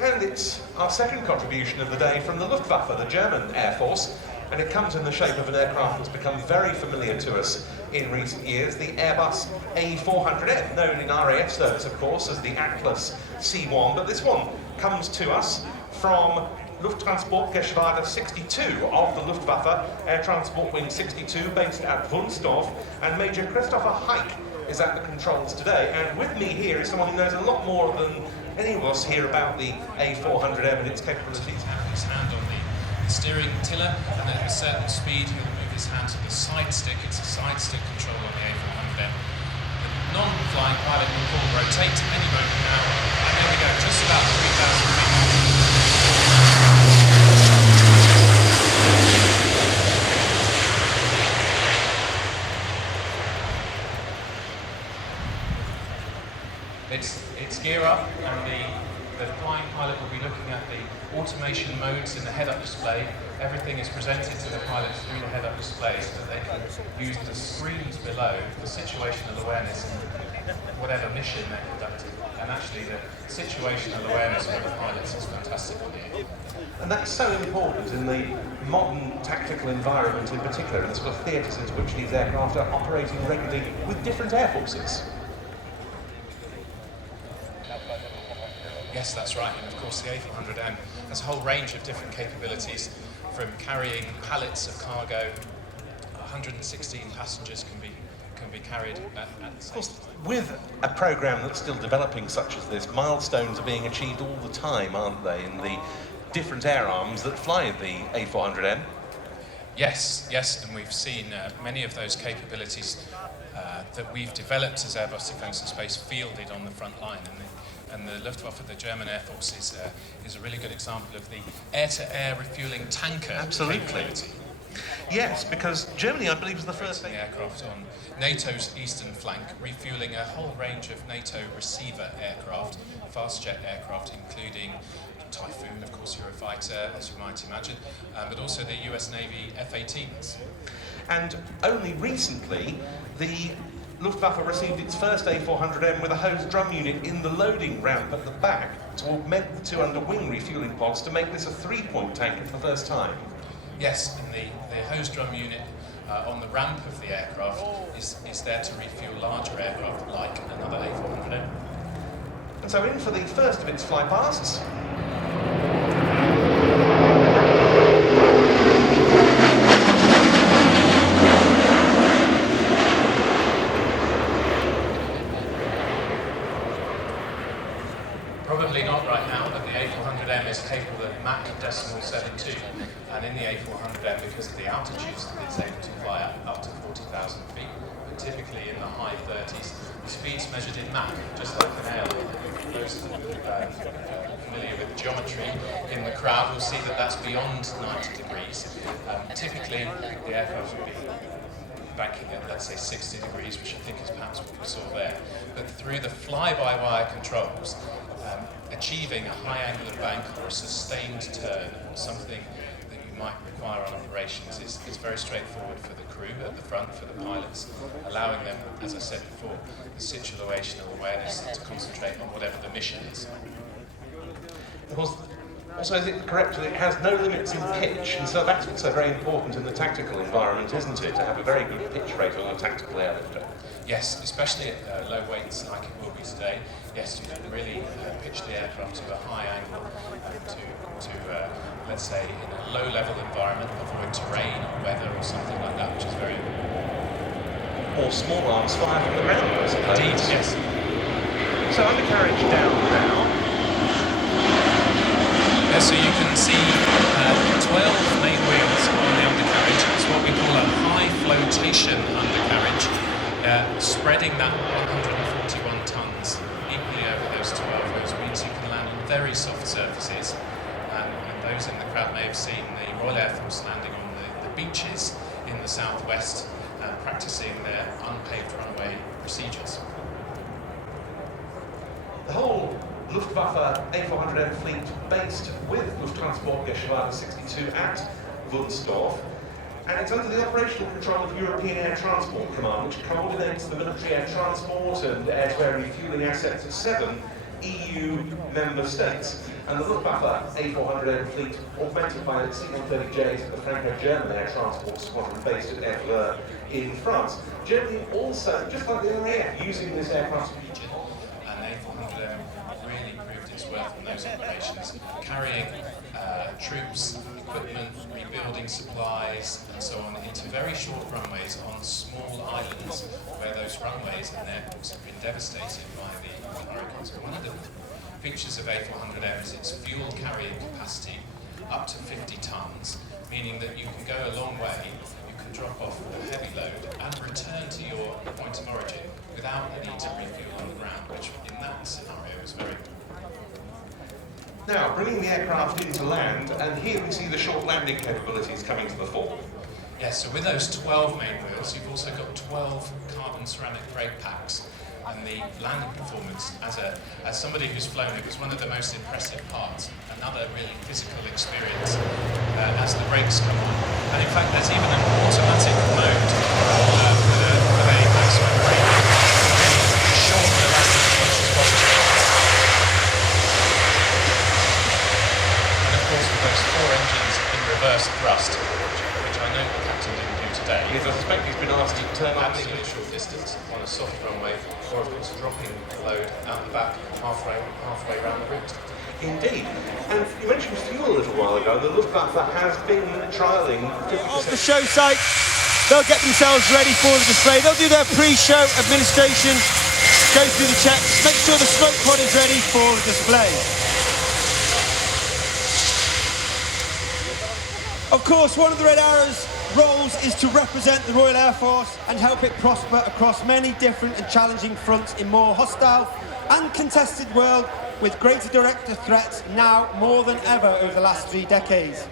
And it's our second contribution of the day from the Luftwaffe, the German Air Force, and it comes in the shape of an aircraft that's become very familiar to us in recent years, the Airbus A400M, known in RAF service, of course, as the Atlas C1, but this one comes to us from Lufttransportgeschwader 62 of the Luftwaffe, Air Transport Wing 62, based at Wunstorf, and Major Christopher Heik is at the controls today. And with me here is someone who knows a lot more than any of us here about the A400M and its capabilities. His hand on the steering tiller, and at a certain speed he'll move his hand to the side stick. It's a side stick control on the A400M. The non-flying pilot will call rotate any moment now, and there we go, just about 3,000 feet. It's gear up, and the flying pilot will be looking at the automation modes in the head-up display. Everything is presented to the pilots through the head-up display so that they can use the screens below for situational awareness and whatever mission they're conducting. And actually the situational awareness of the pilots is fantastic on here. And that's so important in the modern tactical environment in particular, and the sort of theatres into which these aircraft are operating regularly with different air forces. Yes, that's right, and of course the A400M has a whole range of different capabilities, from carrying pallets of cargo. 116 passengers can be carried at the same time. With a programme that's still developing such as this, milestones are being achieved all the time, aren't they, in the different air arms that fly the A400M? Yes, and we've seen many of those capabilities that we've developed as Airbus Defence and Space fielded on the front line. And the Luftwaffe, the German Air Force, is a really good example of the air-to-air refuelling tanker capability. Yes, because Germany, I believe, is the first aircraft on NATO's eastern flank, refuelling a whole range of NATO receiver aircraft, fast jet aircraft, including Typhoon, of course, Eurofighter, as you might imagine, but also the US Navy F-18s. And only recently, the Luftwaffe received its first A400M with a hose drum unit in the loading ramp at the back to augment the two under-wing refuelling pods to make this a three-point tanker for the first time. Yes, and the hose drum unit on the ramp of the aircraft is there to refuel larger aircraft like another A400M. And so in for the first of its flypasts. Probably not right now, but the A400M is capable of Mach 0.72, and in the A400M, because of the altitudes, it's able to fly up to 40,000 feet, but typically in the high 30s. The speed's measured in Mach, just like an airline. Those familiar with geometry in the crowd will see that that's beyond 90 degrees. Typically, the aircraft would be banking at, let's say, 60 degrees, which I think is perhaps what we saw there. But through the fly-by-wire controls, achieving a high angle of bank or a sustained turn, something that you might require on operations, is very straightforward for the crew at the front, for the pilots, allowing them, as I said before, the situational awareness to concentrate on whatever the mission is. Also, is it correct that it has no limits in pitch, and so that's also very important in the tactical environment, isn't it, to have a very good pitch rate on a tactical airlifter? Yes, especially at low weights like it will be today. Yes, you can really pitch the aircraft to a high angle to let's say, in a low-level environment, avoid terrain or weather or something like that, which is very important. Or small arms fire from the ground, I suppose. Indeed, yes. So undercarriage down now. So you can see 12 main wheels on the undercarriage. It's what we call a high flotation undercarriage, spreading that 141 tons equally over those 12 wheels means you can land on very soft surfaces. And those in the crowd may have seen the Royal Air Force landing on the beaches in the southwest, practicing their unpaved runway procedures. The whole Luftwaffe A400M fleet based with Lufttransportgeschwader 62 at Wunstorf, and it's under the operational control of European Air Transport Command, which coordinates the military air transport and air-to-air refuelling assets at 7 EU member states. And the Luftwaffe A400M fleet, augmented by its C-130Js at the Franco-German Air Transport Squadron based at Air in France. Germany also, just like the RIAT, using this aircraft. And the A400M really proved its worth in those operations, carrying troops, equipment, rebuilding supplies, and so on, into very short runways on small islands where those runways and airports have been devastated by the hurricanes. One of the features of A400M is its fuel carrying capacity up to 50 tons, meaning that you can go a long way, you can drop off a heavy load and return to your point of origin without the need to refuel on the ground, which in that scenario is very good. Now, bringing the aircraft into land, and here we see the short landing capabilities coming to the fore. Yes, so with those 12 main wheels, you've also got 12 carbon ceramic brake packs. And the landing performance, as somebody who's flown it, was one of the most impressive parts. Another really physical experience as the brakes come on. And in fact, there's even an automatic mode with a maximum brake to shorten the landing as much as possible. And of course, with those 4 engines in reverse thrust, which I know the captain didn't do today. Yes, I suspect he's been asked to turn up Absolute short distance on a soft runway, or of course dropping the load out the back halfway around the route. Indeed. And you mentioned fuel a little while ago. The Luftwaffe has been trialling 50%. Off the show site, they'll get themselves ready for the display. They'll do their pre-show administration, go through the checks, make sure the smoke pod is ready for the display. Of course, one of the Red Arrow's roles is to represent the Royal Air Force and help it prosper across many different and challenging fronts in more hostile and contested world with greater direct threats now more than ever over the last 3 decades.